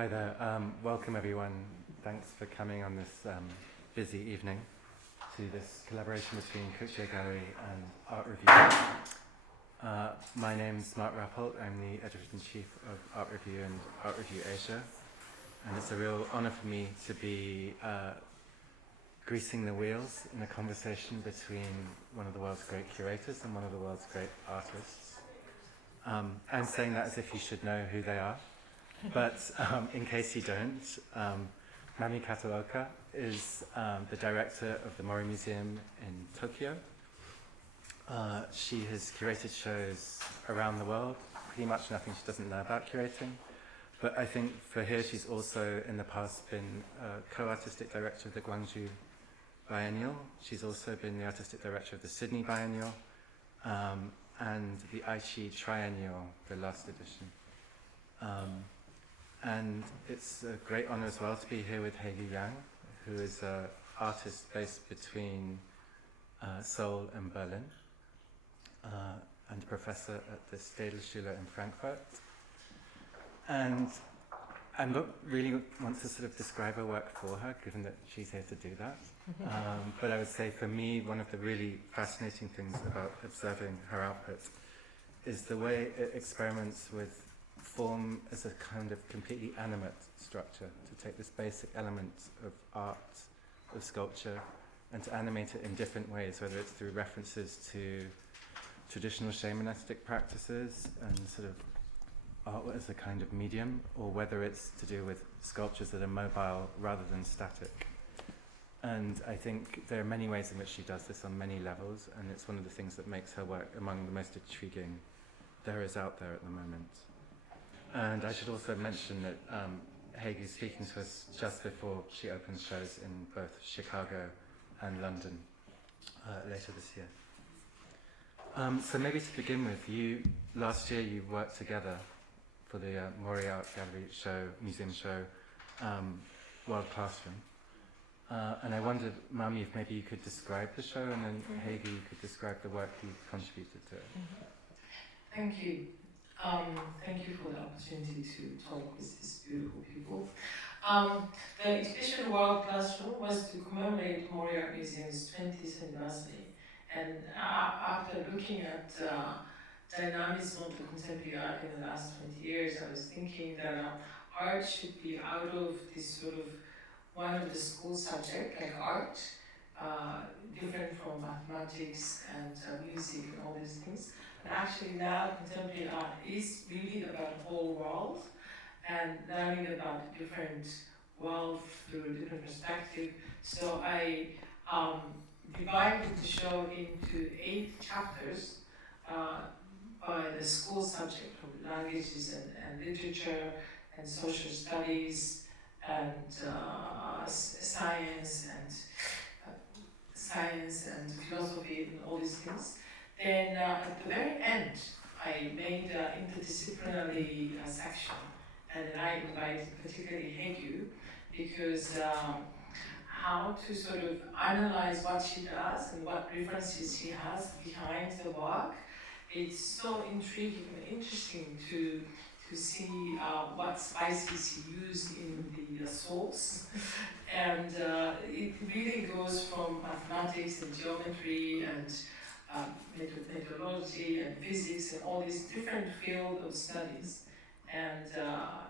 Hi there, welcome everyone. Thanks for coming on this busy evening to this collaboration between KUKJE Gallery and Art Review. My name's Mark Rappolt. I'm the Editor-in-Chief of Art Review and Art Review Asia. And it's a real honor for me to be greasing the wheels in a conversation between one of the world's great curators and one of the world's great artists. I'm saying that as if you should know who they are. But in case you don't, Mami Kataoka is the director of the Mori Museum in Tokyo. She has curated shows around the world, pretty much nothing she doesn't know about curating. But I think for her, she's also in the past been co-artistic director of the Gwangju Biennial. She's also been the artistic director of the Sydney Biennial and the Aichi Triennial, the last edition. And it's a great honor as well to be here with Haegue, who is an artist based between Seoul and Berlin, and a professor at the Städelschule in Frankfurt. And I don't really want to sort of describe her work for her, given that she's here to do that. But I would say for me, one of the really fascinating things about observing her output is the way it experiments with form as a kind of completely animate structure, to take this basic element of art, of sculpture, and to animate it in different ways, whether it's through references to traditional shamanistic practices and sort of art as a kind of medium, or whether it's to do with sculptures that are mobile rather than static. And I think there are many ways in which she does this on many levels, and it's one of the things that makes her work among the most intriguing there is out there at the moment. And I should also mention that Haegue is speaking to us just before she opens shows in both Chicago and London later this year. So maybe to begin with, last year you worked together for the Mori Art Gallery show, museum show, World Classroom. And I wondered, Mami, if maybe you could describe the show, and then Haegue, you could describe the work you contributed to it. Thank you. Thank you for the opportunity to talk with these beautiful people. The exhibition World Classroom was to commemorate Mori Art Museum's 20th anniversary. And after looking at dynamism of the contemporary art in the last 20 years, I was thinking that art should be out of this sort of one of the school subjects, like art, different from mathematics and music and all these things. And actually now contemporary art is really about the whole world and learning about different world through a different perspective. So I divided the show into 8 chapters by the school subject, from languages and literature and social studies and science and philosophy and all these things. Then at the very end, I made an interdisciplinary section, and then I invited particularly Haegue, because how to sort of analyze what she does and what references she has behind the work. It's so intriguing and interesting to see what spices she used in the sauce. And it really goes from mathematics and geometry and methodology and physics and all these different fields of studies. And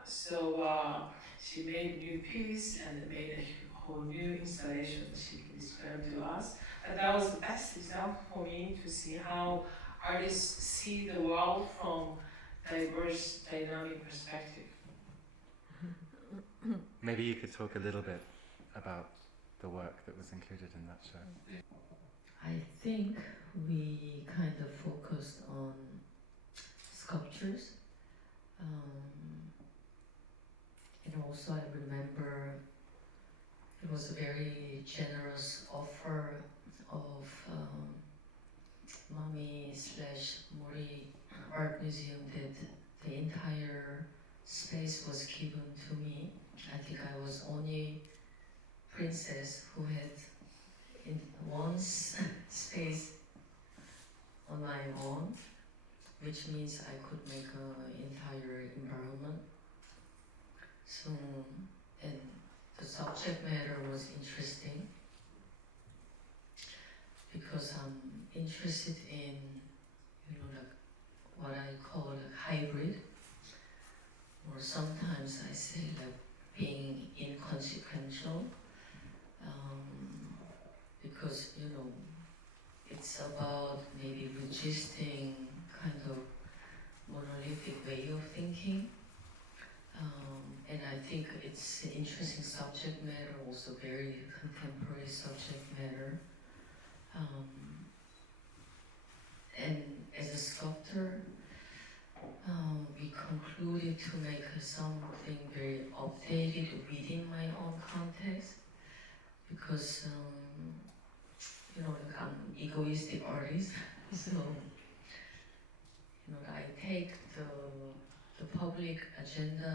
so she made a new piece and made a whole new installation that she can describe to us. And that was the best example for me to see how artists see the world from diverse, dynamic perspective. Maybe you could talk a little bit about the work that was included in that show. I think we kind of focused on sculptures. And also I remember it was a very generous offer of Mami/Mori Art Museum that the entire space was given to me. I think I was only princess who had in one space on my own, which means I could make an entire environment. So, and the subject matter was interesting because I'm interested in, like what I call like hybrid, or sometimes I say like being inconsequential, because it's about maybe resisting kind of monolithic way of thinking. And I think it's an interesting subject matter, also very contemporary subject matter. And as a sculptor, we concluded to make something very updated within my own context, because like I'm an egoistic artist, so I take the public agenda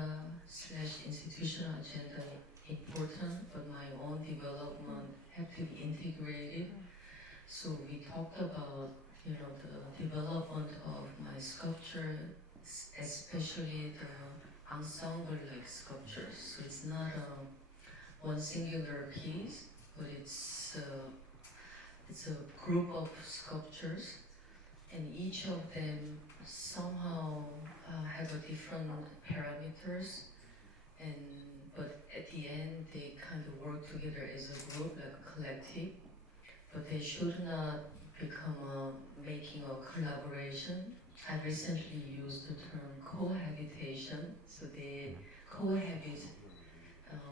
/ institutional agenda important, but my own development have to be integrated. So we talked about the development of my sculpture, especially the ensemble-like sculptures. So it's not one singular piece, but it's a group of sculptures, and each of them somehow have a different parameters, but at the end they kind of work together as a group, like a collective, but they should not become making a collaboration. I recently used the term cohabitation, so they cohabit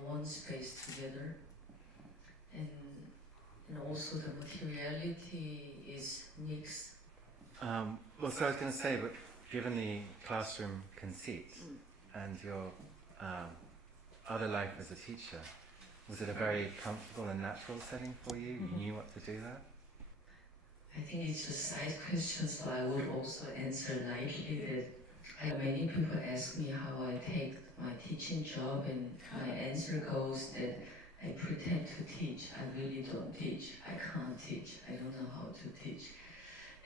one space together, and also the materiality is mixed. Well, so I was going to say, but given the classroom conceit and your other life as a teacher, was it a very comfortable and natural setting for you? You knew what to do there? I think it's a side question, so I would also answer lightly that many people ask me how I take my teaching job, and my answer goes that I pretend to teach. I really don't teach. I can't teach. I don't know how to teach.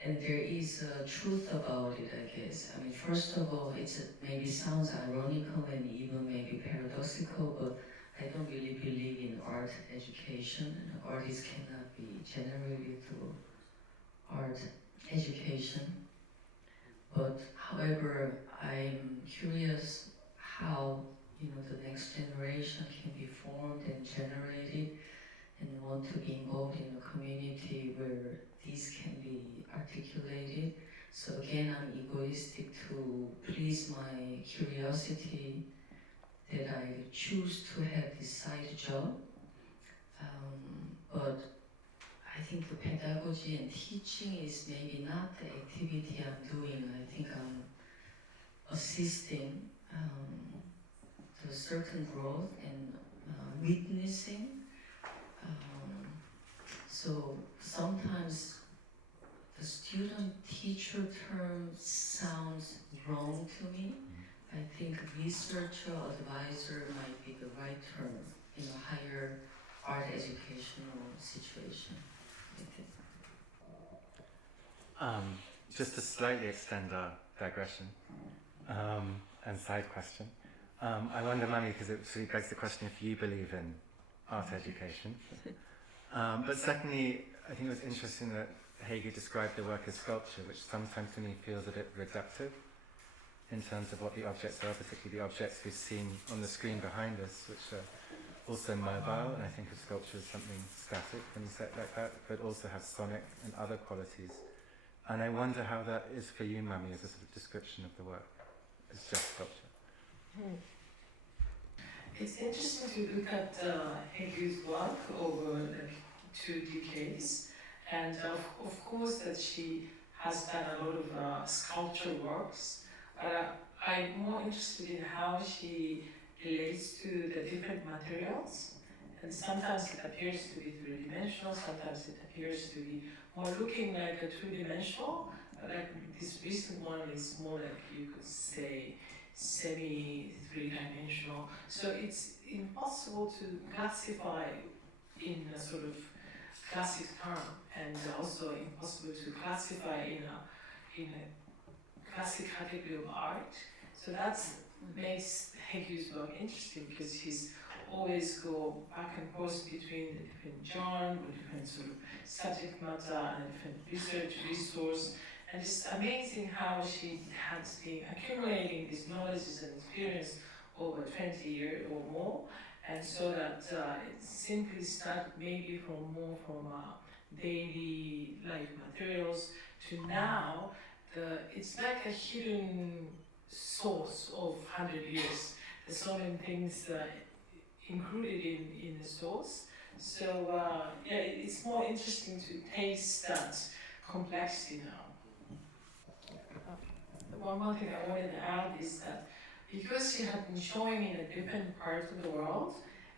And there is a truth about it, I guess. I mean, first of all, maybe sounds ironical and even maybe paradoxical, but I don't really believe in art education. Artists cannot be generated through art education. But however, I'm curious how the next generation can be formed and generated, and want to be involved in a community where these can be articulated. So again, I'm egoistic to please my curiosity that I choose to have this side job. But I think the pedagogy and teaching is maybe not the activity I'm doing. I think I'm assisting to a certain growth and witnessing. So sometimes the student-teacher term sounds wrong to me. I think researcher, advisor might be the right term in a higher art educational situation. Just to slightly extend our digression and side question, I wonder, Mami, because it really begs the question if you believe in art education. But secondly, I think it was interesting that Haegue described the work as sculpture, which sometimes to me feels a bit reductive in terms of what the objects are, particularly the objects we've seen on the screen behind us, which are also mobile, and I think of sculpture as something static when you set like that, but also have sonic and other qualities. And I wonder how that is for you, Mami, as a sort of description of the work. It's just sculpture. It's interesting to look at Haegue's work over like 2 decades, and of course that she has done a lot of sculpture works, but I'm more interested in how she relates to the different materials, and sometimes it appears to be 3-dimensional, sometimes it appears to be more looking like a 2-dimensional, like this recent one is more like, you could say, semi-3-dimensional. So it's impossible to classify in a sort of classic term, and also impossible to classify in a classic category of art. So that's makes Haegue's work interesting because he's always go back and forth between the different genre, the different sort of subject matter and different research resource. And it's amazing how she has been accumulating these knowledges and experience over 20 years or more. And so that it simply started maybe from daily life materials to now, it's like a hidden source of 100 years. There's so many things included in the source. So yeah, it's more interesting to taste that complexity now. One more thing I wanted to add is that because she had been showing in a different part of the world,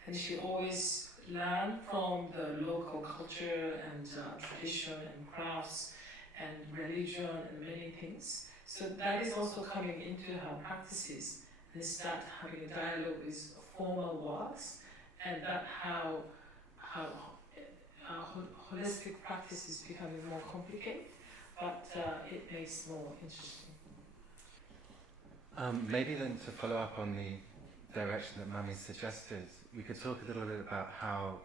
and she always learned from the local culture and tradition and crafts and religion and many things. So that is also coming into her practices. They start having a dialogue with formal works, and that how holistic practice is becoming more complicated, but it makes more interesting. Maybe then to follow up on the direction that Mami suggested, we could talk a little bit about how,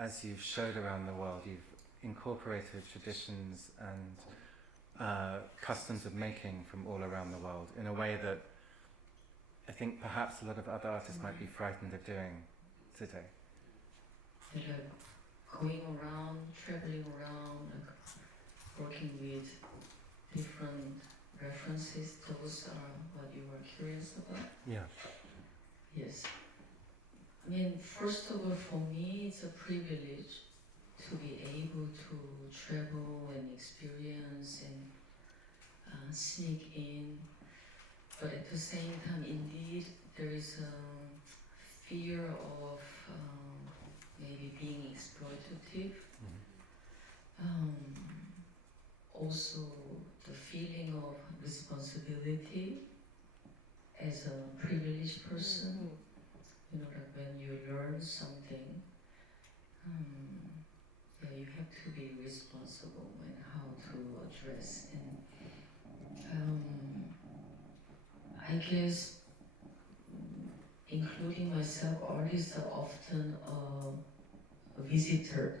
as you've showed around the world, you've incorporated traditions and customs of making from all around the world in a way that I think perhaps a lot of other artists might be frightened of doing today. Going around, traveling around, working with different references, those are what you were curious about? Yeah. Yes. I mean, first of all, for me, it's a privilege to be able to travel and experience and sneak in. But at the same time, indeed, there is a fear of maybe being exploitative. Also, the feeling of responsibility as a privileged person. You know, that when you learn something, yeah, you have to be responsible and how to address. And I guess, including myself, artists are often a visitor.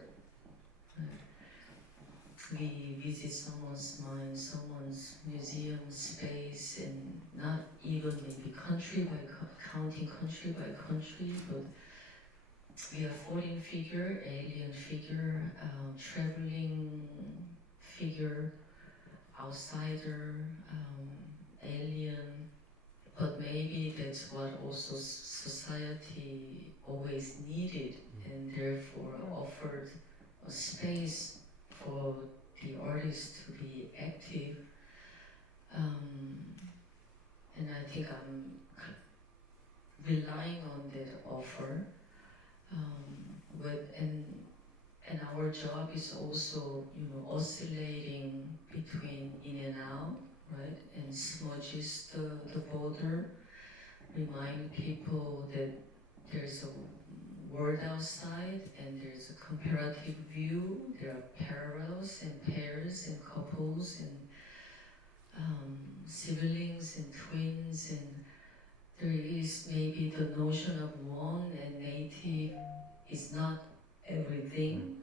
We visit someone's mind, someone's museum space, and not even maybe counting country by country, but we are foreign figure, alien figure, traveling figure, outsider, alien. But maybe that's what also society always needed, and therefore offered a space for the artist to be active. And I think I'm relying on that offer. And our job is also, you know, oscillating between in and out, right? And smudges the border, remind people that there's a world outside and there's a comparative view. There are parallels and pairs and couples and siblings and twins, and there is maybe the notion of one and native is not everything.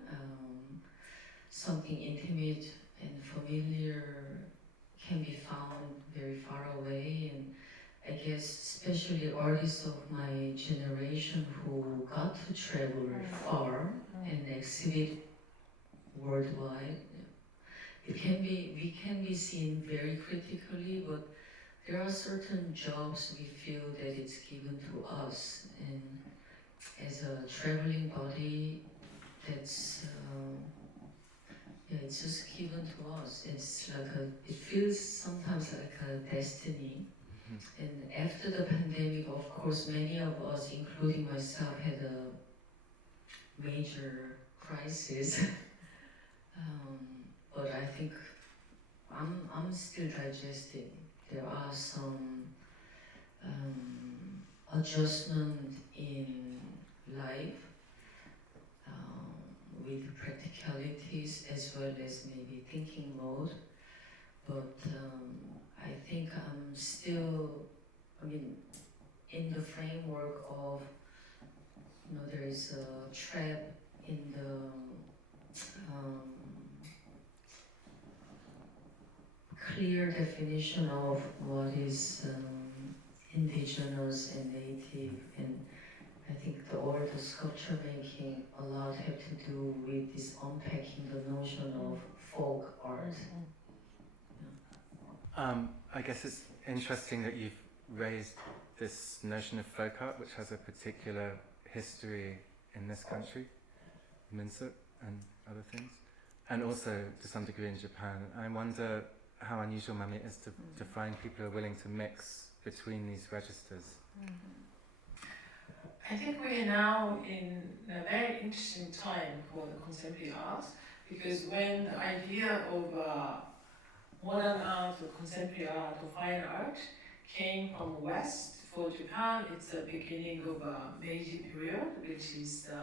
Something intimate and familiar can be found very far away, and I guess especially artists of my generation who got to travel far and exhibit worldwide, we can be seen very critically, but there are certain jobs we feel that it's given to us, and as a traveling body, that's it's just given to us. It's like it feels sometimes like a destiny. And after the pandemic, of course, many of us, including myself, had a major crisis. But I think I'm still digesting. There are some adjustment in life with practicalities as well as maybe thinking mode. But I think I'm still I mean, in the framework of, there is a trap in the clear definition of what is indigenous and native, and I think all the sculpture making a lot have to do with this unpacking the notion of folk art. I guess it's interesting that you've raised this notion of folk art, which has a particular history in this country, Minsu and other things, and also to some degree in Japan. I wonder how unusual, Mami, it is to find people who are willing to mix between these registers. I think we are now in a very interesting time for the contemporary art, because when the idea of modern art or contemporary art or fine art came from the West, for Japan it's the beginning of Meiji period, which is the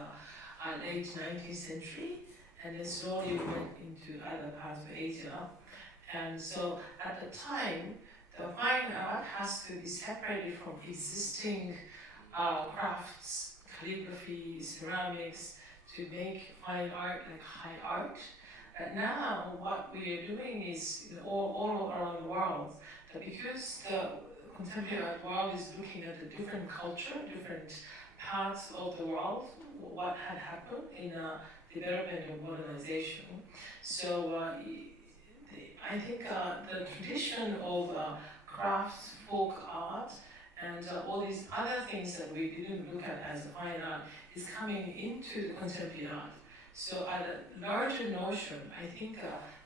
late 19th century, and then slowly went into other parts of Asia. And so at the time, the fine art has to be separated from existing crafts, calligraphy, ceramics, to make fine art like high art. But now what we are doing is all around the world, that because the contemporary art world is looking at a different culture, different parts of the world, what had happened in development of modernization. So I think the tradition of crafts, folk art, and all these other things that we didn't look at as fine art is coming into the contemporary art. So at a larger notion, I think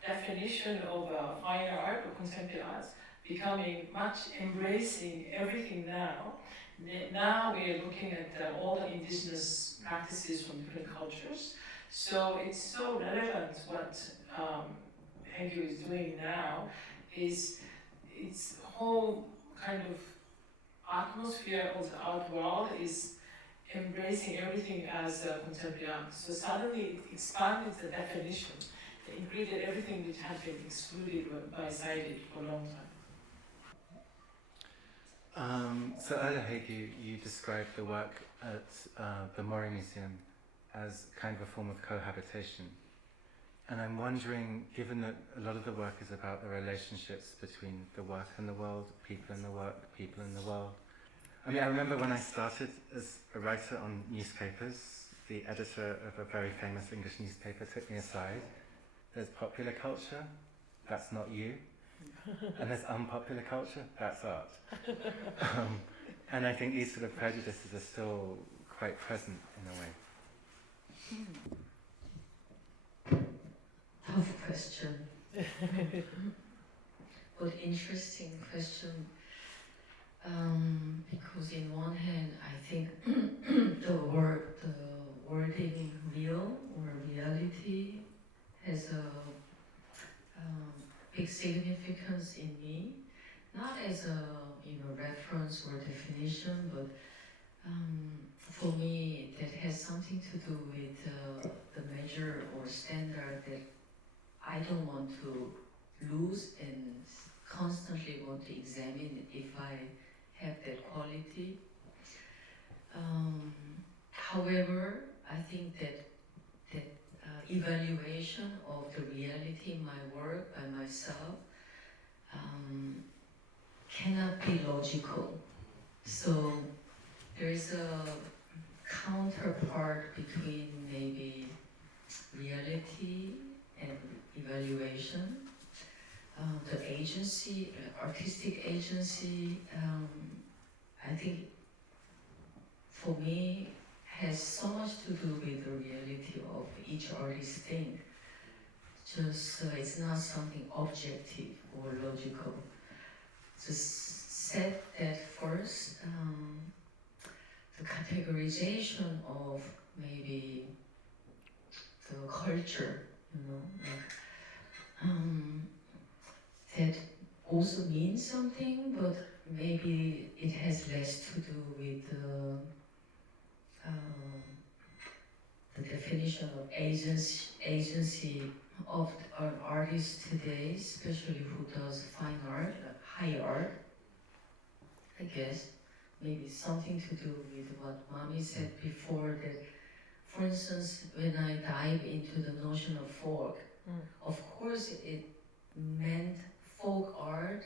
definition of fine art or contemporary art becoming much embracing everything now. Now we are looking at all the indigenous practices from different cultures. So it's so relevant what Haegue is doing now, is its whole kind of atmosphere of the art world is embracing everything as contemporary art. So suddenly it expanded the definition. It included everything which had been excluded by cited for a long time. So earlier, Haegue, you described the work at the Mori Museum as kind of a form of cohabitation. And I'm wondering, given that a lot of the work is about the relationships between the work and the world, people and the work, people and the world. I mean, I remember when I started as a writer on newspapers, the editor of a very famous English newspaper took me aside. There's popular culture, that's not you. And there's unpopular culture, that's art. And I think these sort of prejudices are still quite present in a way. Tough question. But interesting question. Because in one hand, I think the wording real or reality has a big significance in me, not as a reference or definition, but for me that has something to do with the measure or standard that I don't want to lose and constantly want to examine if I have that quality. However, I think that evaluation of the reality in my work by myself cannot be logical. So there is a counterpart between maybe reality and evaluation. The agency, artistic agency, I think for me has so much to do with the reality of each artist's thing. Just it's not something objective or logical. Just set that first, the categorization of maybe the culture, that also means something, but maybe it has less to do with the definition of agency of an artist today, especially who does fine art, high art. I guess. Maybe something to do with what Mami said before, that, for instance, when I dive into the notion of folk, of course it meant folk art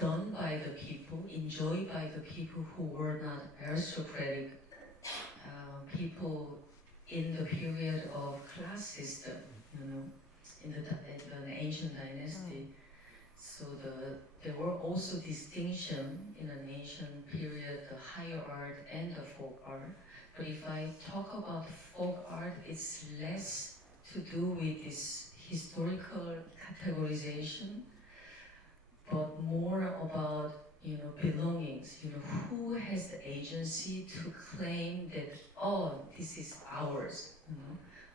done by the people, enjoyed by the people who were not aristocratic people in the period of class system, in the ancient dynasty. So there were also distinction in an ancient period, the higher art and the folk art. But if I talk about folk art, it's less to do with this historical categorization, but more about belongings. Who has the agency to claim that, oh, this is ours?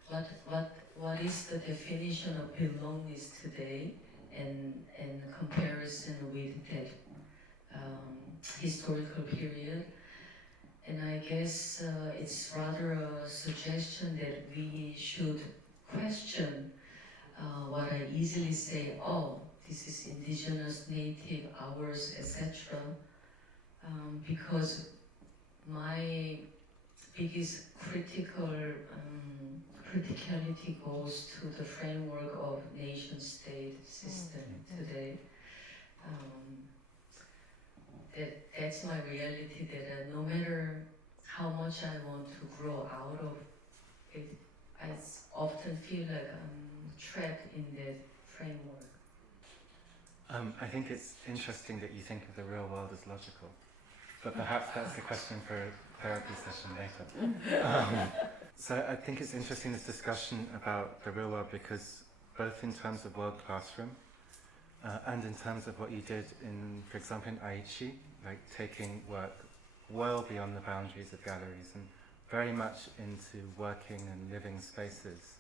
What is the definition of belongingness today, and comparison with that historical period? And I guess it's rather a suggestion that we should question what I easily say, oh, this is indigenous, native, ours, etc. Because my biggest criticality goes to the framework of nation-state system today. That's my reality, that no matter how much I want to grow out of it, I often feel like I'm trapped in that framework. I think it's interesting that you think of the real world as logical, but perhaps that's a question for a therapy session later. So I think it's interesting, this discussion about the real world, because both in terms of World Classroom and in terms of what you did in, for example, in Aichi, like taking work well beyond the boundaries of galleries and very much into working and living spaces.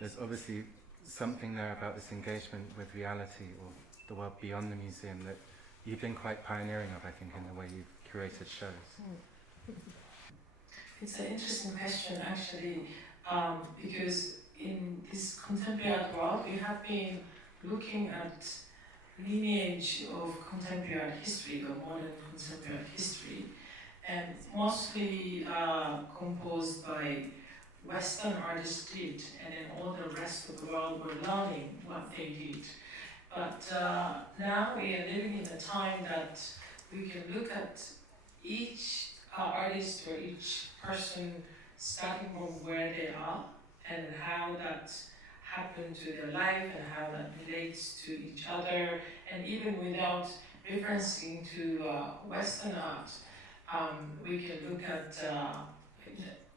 There's obviously something there about this engagement with reality or the world beyond the museum that you've been quite pioneering of, I think, in the way you've curated shows. It's an interesting question, actually, because in this contemporary art world, we have been looking at lineage of contemporary art history, the modern contemporary art history, and mostly composed by Western artists did, and then all the rest of the world were learning what they did. But now we are living in a time that we can look at each artist or each person starting from where they are and how that happened to their life and how that relates to each other, and even without referencing to Western art, we can look at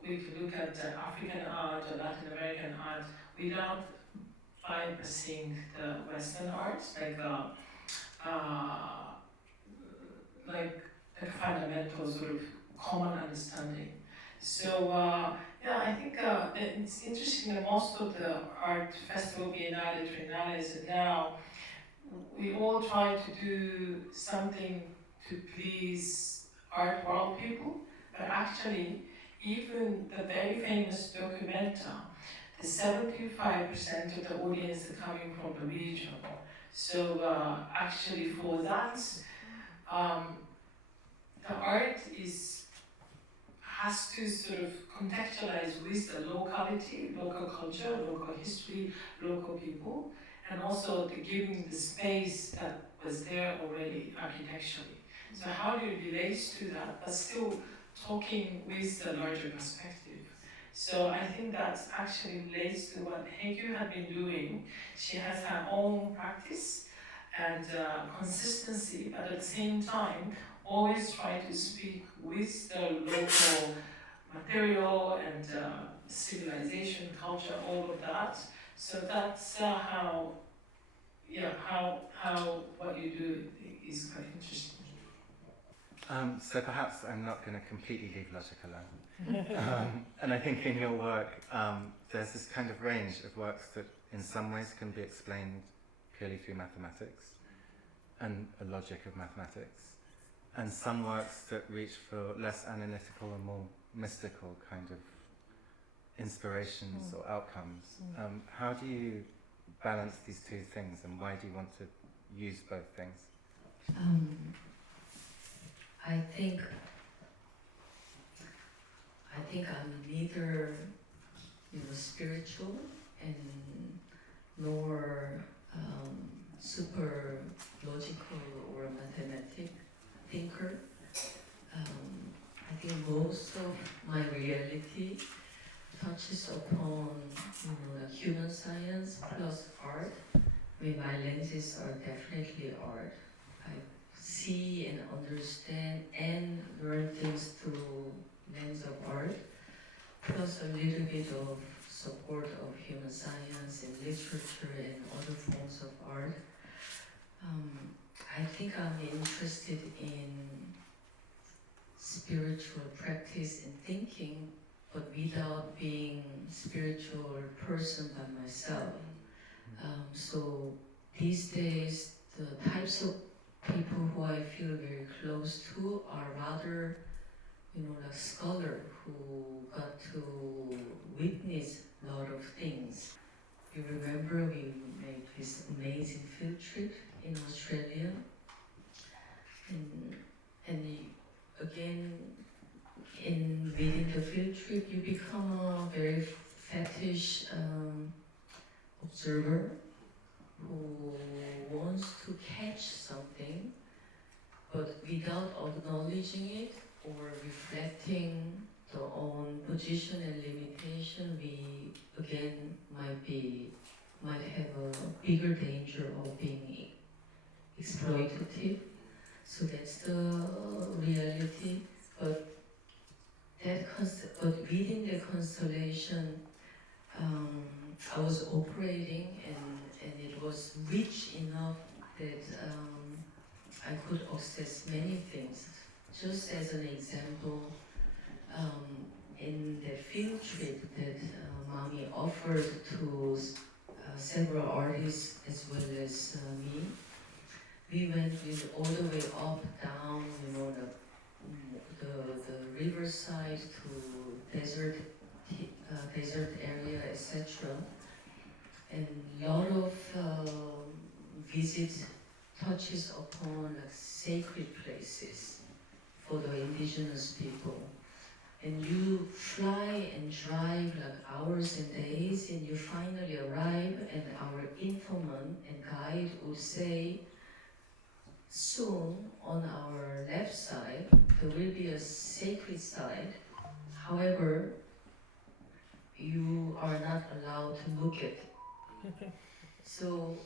African art or Latin American art without bypassing the Western arts, like a fundamental sort of common understanding. So yeah, I think that it's interesting that most of the art festival, Biennale, Triennales, now we all try to do something to please art world people, but actually even the very famous documenta, the 75% of the audience are coming from the region. So actually for that, the art has to sort of contextualize with the locality, local culture, local history, local people, and also giving the space that was there already architecturally. So how do you relate to that, but still talking with the larger perspective? So I think that actually relates to what Haegue had been doing. She has her own practice and consistency, but at the same time, always try to speak with the local material and civilization, culture, all of that. So that's how what you do is quite interesting. So perhaps I'm not going to completely leave logic alone. And I think in your work, there's this kind of range of works that in some ways can be explained purely through mathematics and a logic of mathematics, and some works that reach for less analytical and more mystical kind of inspirations or outcomes. How do you balance these two things, and why do you want to use both things? neither spiritual and nor super logical or mathematic thinker. I think most of my reality touches upon like human science plus art. I mean, my lenses are definitely art. I see and understand and learn things through lens of art, plus a little bit of support of human science and literature and other forms of art. I think I'm interested in spiritual practice and thinking, but without being spiritual person by myself. So these days, the types of people who I feel very close to are rather, like scholar who got to witness a lot of things. You remember we made this amazing field trip in Australia, and again, within the field trip, you become a very fetish observer who wants to catch something, but without acknowledging it or reflecting their own position and limitation, we again might have a bigger danger of being exploitative. So that's the reality. But within the constellation, I was operating, and it was rich enough that I could access many things. Just as an example, in the field trip that Mami offered to several artists as well as me, we went with all the way up, down, the riverside to desert area, etc. And a lot of visit touches upon like sacred places for the indigenous people. And you fly and drive like hours and days, and you finally arrive, and our informant and guide would say, soon on our left side there will be a sacred site. However, you are not allowed to look at it. So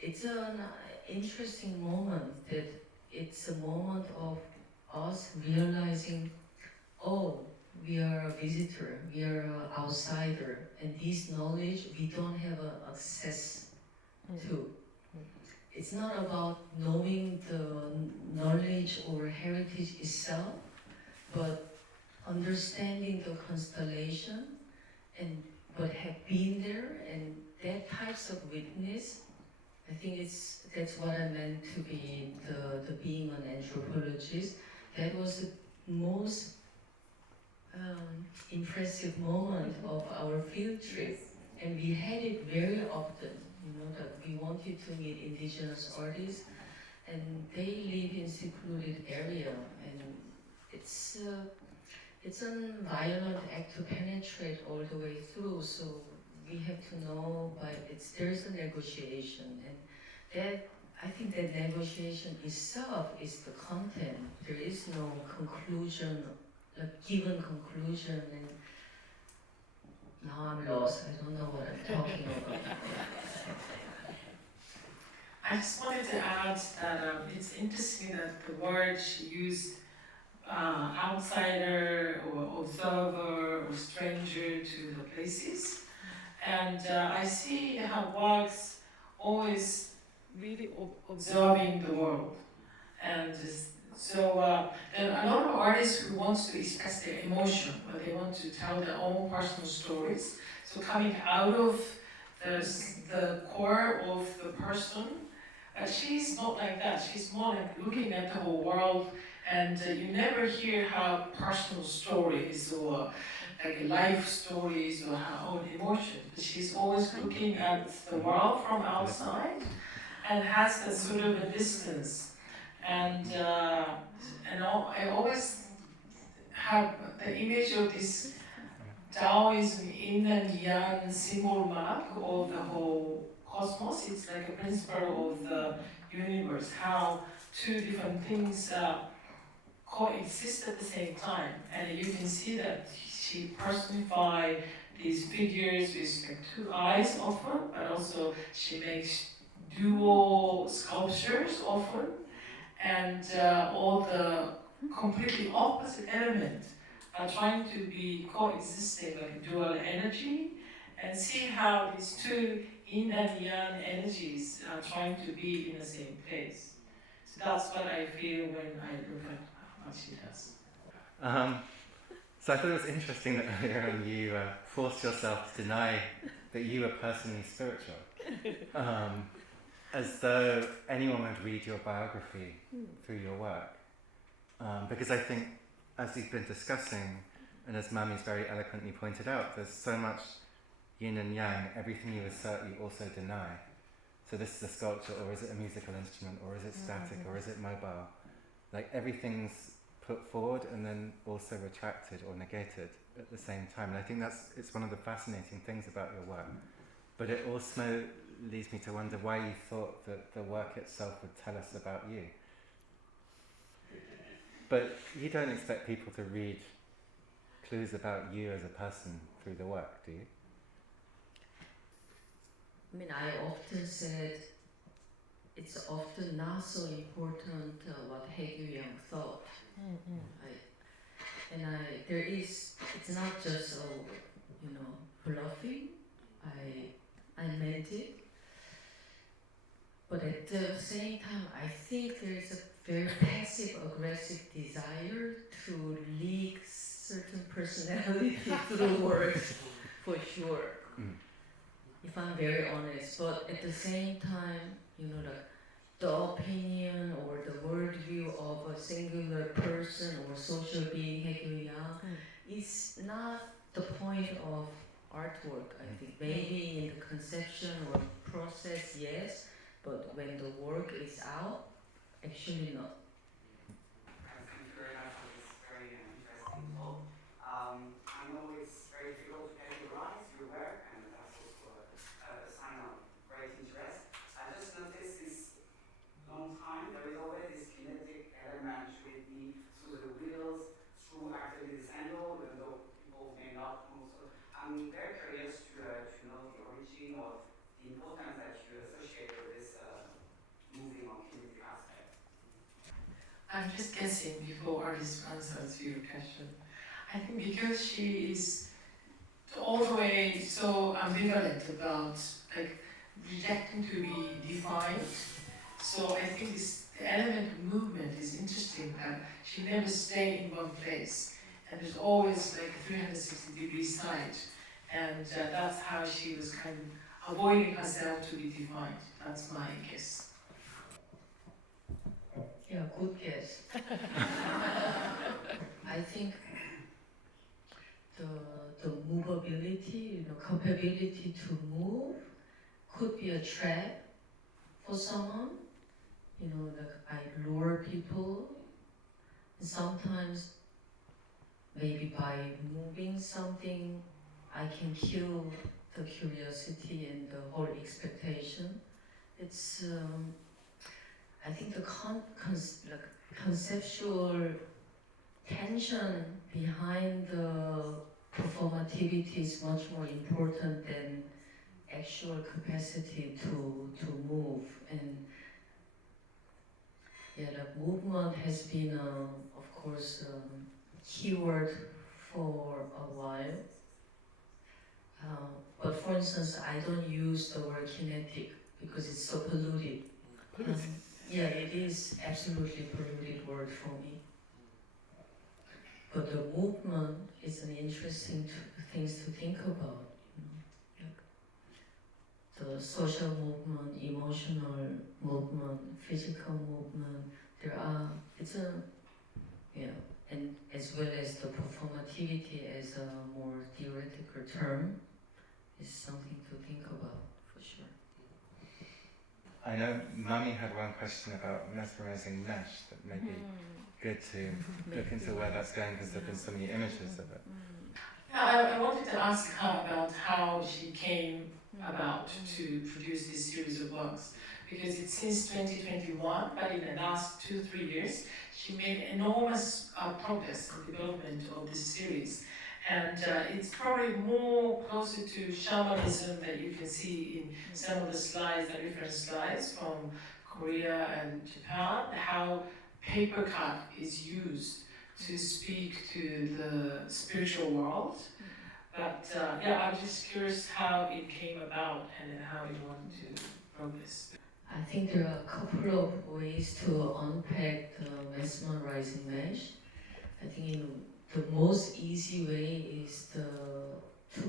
it's an interesting moment that it's a moment of us realizing, oh, we are a visitor, we are an outsider, and this knowledge we don't have access to. It's not about knowing the knowledge or heritage itself, but understanding the constellation but have been there, and that types of witness, I think that's what I meant to be the being an anthropologist. That was the most impressive moment of our field trip, and we had it very often. That we wanted to meet indigenous artists, and they live in secluded area, and it's a violent act to penetrate all the way through. So we have to know, there's a negotiation, and that I think that negotiation itself is the content. There is no conclusion, like given conclusion, and now I'm lost. I don't know what I'm talking about. I just wanted to add that it's interesting that the word she used, outsider or observer or stranger to the places. And I see how Wags always really observing the world. And so there are a lot of artists who want to express their emotion, but they want to tell their own personal stories. So coming out of the core of the person, she's not like that. She's more like looking at the whole world, and you never hear her personal stories or like life stories or her own emotions. But she's always looking at the world from outside and has that sort of a distance. And I always have the image of this metaphor of the universe, how two different things coexist at the same time. And you can see that she personifies these figures with like two eyes often, but also she makes dual sculptures often, and all the completely opposite elements are trying to be coexisting like dual energy, and see how these two yin and yang energies are trying to be in the same place. So that's what I feel when I look at what she does. So I thought it was interesting that earlier on you forced yourself to deny that you were personally spiritual, as though anyone would read your biography through your work. Because I think, as we've been discussing, and as Mami's very eloquently pointed out, there's so much yin and yang, everything you assert you also deny. So this is a sculpture, or is it a musical instrument, or is it static, or is it mobile? Like everything's put forward and then also retracted or negated at the same time. And I think it's one of the fascinating things about your work. But it also leads me to wonder why you thought that the work itself would tell us about you. But you don't expect people to read clues about you as a person through the work, do you? I mean, I often said it's often not so important what Haegue thought. It's not just bluffing. I meant it, but at the same time, I think there is a very passive-aggressive desire to leak certain personality through words, for sure. If I'm very honest, but at the same time, the opinion or the worldview of a singular person or social being, Haegue is not the point of artwork, I think. Maybe in the conception or process, yes, but when the work is out, actually not. Thank you very much for this very interesting talk. I know it's very difficult to categorize your work, and that's also a sign of great interest. I just noticed this long time, there is always this kinetic element with the through the wheels, through actually this angle, even though people may not move. So I'm very curious to know the origin of the importance that you associate with this moving on kinetic aspect. I'm just guessing before artist answers your question. I think because she is all the way so ambivalent about like rejecting to be defined. So I think the element of movement is interesting, that she never stays in one place. And there's always like a 360-degree side. And that's how she was kind of avoiding herself to be defined. That's my guess. Yeah, good guess. I think the movability, capability to move could be a trap for someone. Like I lure people. Sometimes maybe by moving something, I can kill the curiosity and the whole expectation. It's I think the conceptual tension behind the performativity is much more important than actual capacity to move. And the movement has been, of course, keyword for a while. But for instance, I don't use the word kinetic because it's so polluted. Yeah, it is absolutely polluted word for me. But the movement is an interesting things to think about. The social movement, emotional movement, physical movement. And as well as the performativity as a more theoretical term is something to think about, for sure. I know Mami had one question about mesmerizing mesh that may be good to look into where that's going, because there have been so many images of it. I wanted to ask her about how she came about to produce this series of works, because it's since 2021, but in the last 2-3 years, she made enormous progress in development of this series. And it's probably more closer to shamanism that you can see in some of the slides, the reference slides from Korea and Japan, how paper cut is used to speak to the spiritual world. But yeah, I'm just curious how it came about and how you want to progress. I think there are a couple of ways to unpack the mesmerizing mesh. I think the most easy way is to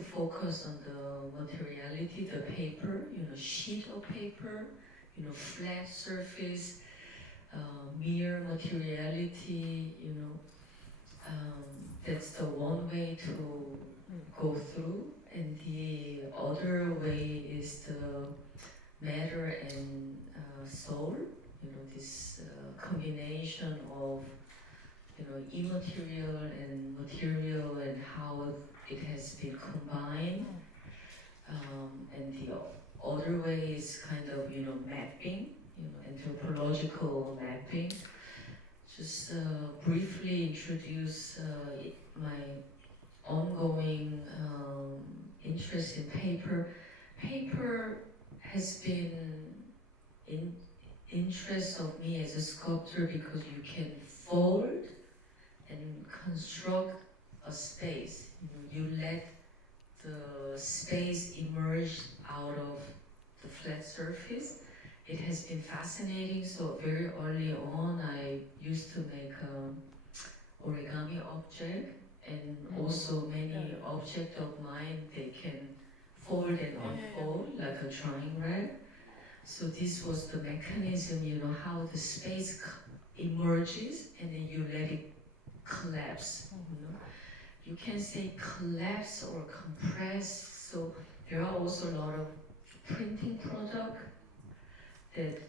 focus on the materiality, the paper, sheet of paper, flat surface, mere materiality, that's the one way to go through. And the other way is the matter and soul, this combination of immaterial and material and how it has been combined. And the other way is kind of mapping, anthropological mapping. Just briefly introduce my ongoing interest in paper. Paper has been in interest of me as a sculptor because you can fold and construct a space. You let the space emerge out of the flat surface. It has been fascinating. So very early on, I used to make origami object, and also many objects of mine, they can fold and unfold like a drawing rack. So this was the mechanism, how the space emerges and then you let it collapse. You can say collapse or compress. So there are also a lot of printing product that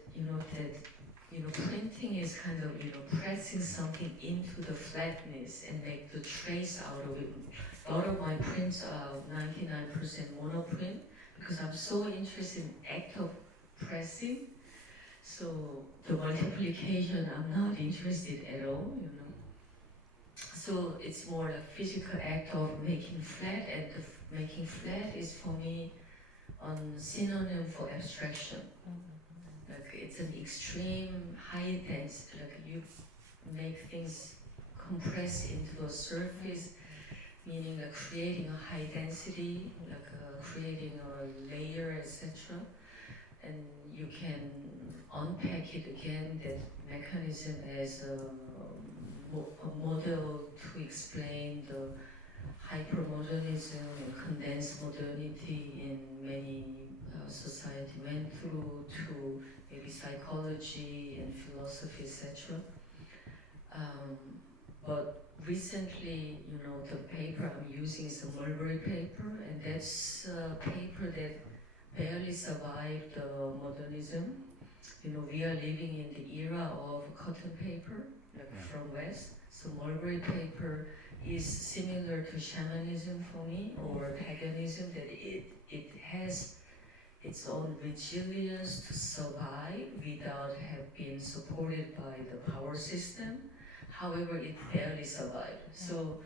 printing is kind of pressing something into the flatness and make the trace out of it. A lot of my prints are 99% monoprint because I'm so interested in act of pressing. So the multiplication, I'm not interested at all, So it's more a physical act of making flat, and the making flat is for me a synonym for abstraction. Like it's an extreme high density, like you make things compress into a surface, meaning like creating a high density, like creating a layer, etc. And you can unpack it again, that mechanism as a model to explain the hypermodernism and condensed modernity in many society went through, to maybe psychology and philosophy, etc. But recently, the paper I'm using is a mulberry paper, and that's a paper that barely survived modernism. We are living in the era of cotton paper, from West. So mulberry paper is similar to shamanism for me, or paganism, that it has its own resilience to survive without have been supported by the power system. However, it barely survived. So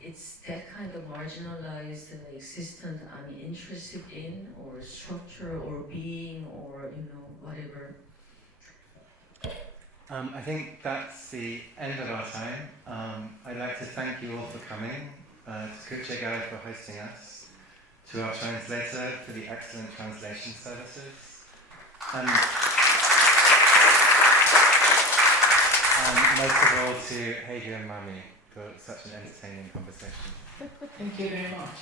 it's that kind of marginalized existence I'm interested in, or structure, or being, or whatever. I think that's the end of our time. I'd like to thank you all for coming, to KUKJE for hosting us, to our translator for the excellent translation services, and most of all to Haegue and Mami for such an entertaining conversation. Thank you very much.